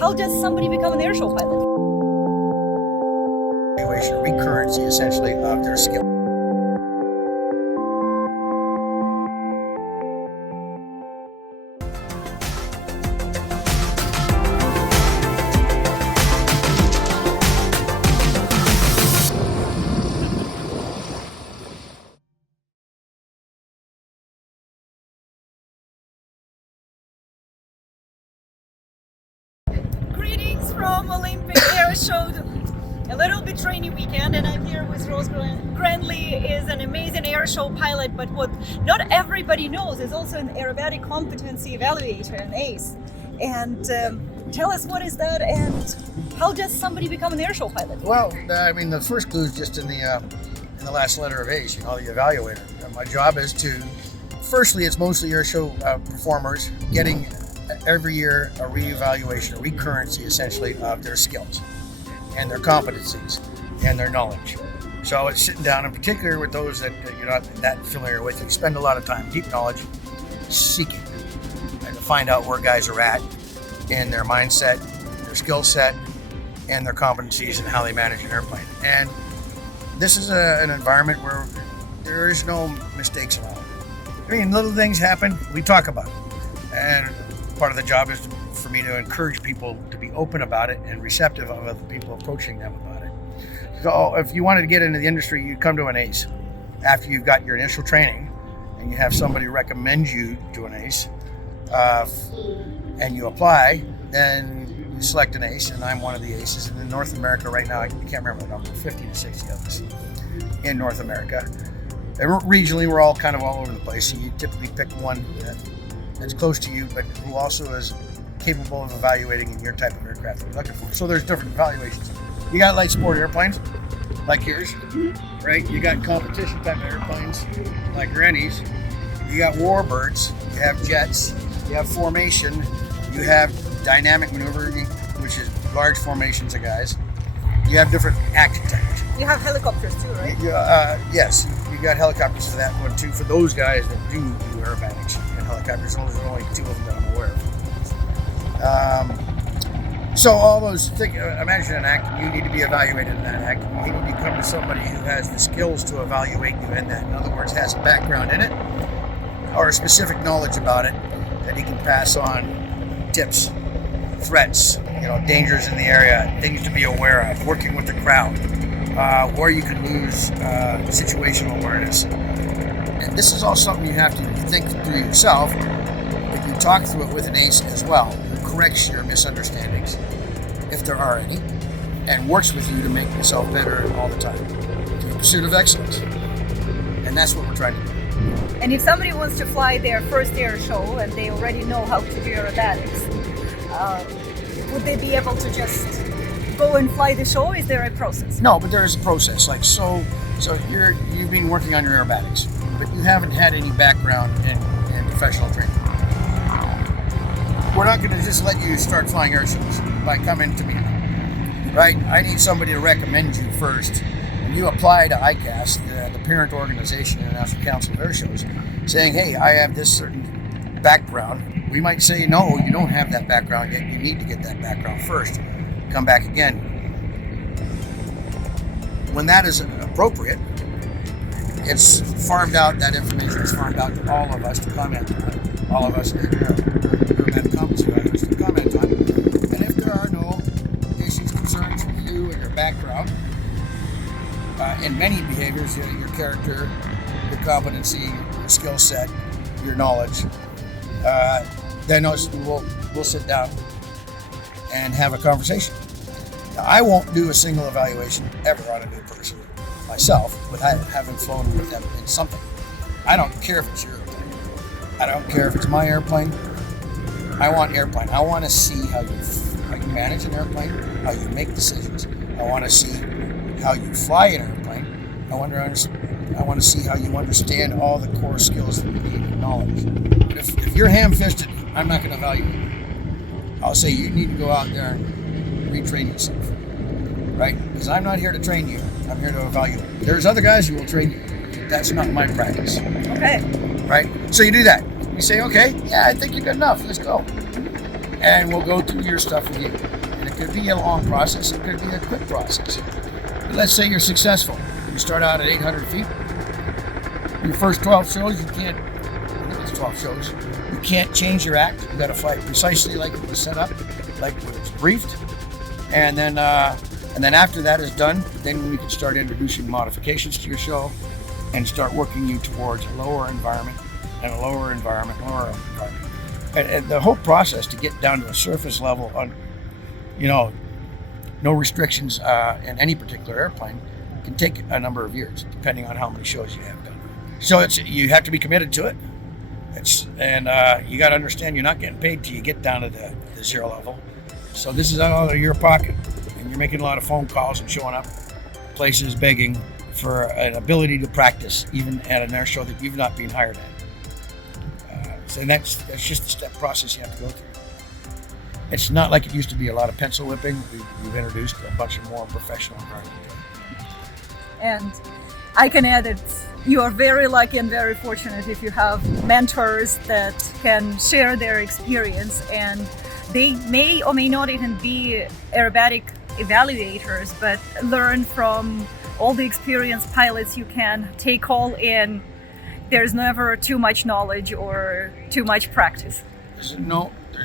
How does somebody become an airshow pilot? Aviation recurrency, essentially, of their skill. Greetings from Olympic Airshow. A little bit rainy weekend, and I'm here with Rose Grandley. Is an amazing airshow pilot, but what not everybody knows is also an aerobatic competency evaluator, an ACE. And tell us, what is that, and how does somebody become an airshow pilot? Well, I mean, the first clue is just in the last letter of ACE, the evaluator. My job is to, firstly, it's mostly airshow performers getting every year a reevaluation, a recurrency, essentially, of their skills and their competencies and their knowledge. So it's sitting down, in particular with those that you're not that familiar with, and spend a lot of time, deep knowledge, seeking, and to find out where guys are at in their mindset, their skill set, and their competencies and how they manage an airplane. And this is an environment where there is no mistakes allowed. I mean, little things happen, we talk about it. And part of the job is for me to encourage people to be open about it and receptive of other people approaching them about it. So if you wanted to get into the industry, you come to an ACE. After you've got your initial training and you have somebody recommend you to an ACE, and you apply, then you select an ACE, and I'm one of the ACEs. And in North America right now, I can't remember the number, 50 to 60 of us in North America. And regionally, we're all kind of all over the place, so you typically pick one that's close to you, but who also is capable of evaluating in your type of aircraft that you're looking for. So there's different evaluations. You got light sport airplanes, like yours, right? You got competition type of airplanes, like Rennie's. You got warbirds, you have jets, you have formation, you have dynamic maneuvering, which is large formations of guys. You have different action types. You have helicopters too, right? Yes, you got helicopters for that one too, for those guys that do aerobatics and helicopters. There's only two of them that I'm aware of. So all those things, imagine an act, you need to be evaluated in that act. You need to come to somebody who has the skills to evaluate you in that. In other words, has a background in it or a specific knowledge about it that he can pass on tips, threats, dangers in the area, things to be aware of, working with the crowd, where you can lose situational awareness. And this is all something you have to think through yourself, but you talk through it with an ACE as well, who corrects your misunderstandings, if there are any, and works with you to make yourself better all the time, to the pursuit of excellence. And that's what we're trying to do. And if somebody wants to fly their first air show and they already know how to do aerobatics, would they be able to just go and fly the show? Is there a process? No, but there is a process. So you've been working on your aerobatics, but you haven't had any background in professional training. We're not going to just let you start flying air shows by coming to me, right? I need somebody to recommend you first. And you apply to ICAS, the parent organization in the National Council of Air Shows, saying, hey, I have this certain background. We might say, no, you don't have that background yet. You need to get that background first. Come back again. When that is appropriate, it's farmed out, that information is farmed out to all of us to comment on. All of us, aerobatic competency evaluators, to comment on. And if there are no issues, concerns with you and your background, in many behaviors, your character, your competency, your skill set, your knowledge, then we'll sit down and have a conversation. Now, I won't do a single evaluation ever on a new person myself without having flown with them in something. I don't care if it's your airplane. I don't care if it's my airplane. I want airplane. I want to see how you manage an airplane, how you make decisions. I want to see how you fly an airplane. I want to see how you understand all the core skills that you need and knowledge. But if you're ham-fisted, I'm not going to evaluate you. I'll say you need to go out there and retrain yourself, right? Because I'm not here to train you. I'm here to evaluate. There's other guys who will train you. That's not my practice. Okay. Right? So you do that. You say, okay, yeah, I think you're good enough. Let's go. and we'll go through your stuff with you. And it could be a long process, it could be a quick process. But let's say you're successful. You start out at 800 feet. Your first 12 shows, you can't, I think it's 12 shows, you can't change your act. You got to fly precisely like it was set up, like it was briefed. And then after that is done, then we can start introducing modifications to your show and start working you towards a lower environment and a lower environment, lower environment. And the whole process to get down to a surface level on, no restrictions in any particular airplane can take a number of years, depending on how many shows you have done. So you have to be committed to it. You got to understand you're not getting paid till you get down to the zero level. So this is out of your pocket, and you're making a lot of phone calls and showing up places begging for an ability to practice, even at an air show that you've not been hired at. So that's just the step process you have to go through. It's not like it used to be a lot of pencil whipping. We've introduced a bunch of more professional environment. And I can add that you are very lucky and very fortunate if you have mentors that can share their experience, and they may or may not even be aerobatic evaluators, but learn from all the experienced pilots you can take all in. There's never too much knowledge or too much practice. There's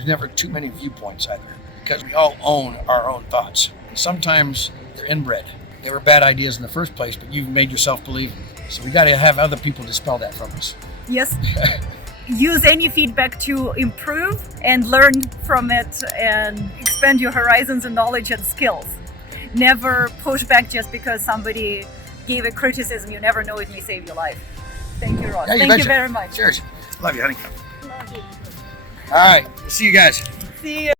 never too many viewpoints either, because we all own our own thoughts. Sometimes they're inbred. They were bad ideas in the first place, but you've made yourself believe them. So we got to have other people dispel that from us. Yes. Use any feedback to improve and learn from it and expand your horizons and knowledge and skills. Never push back just because somebody gave a criticism. You never know, it may save your life. Thank you, Ross. Yeah, Thank you very much. Cheers. Love you, honey. Love you. All right. See you guys. See you.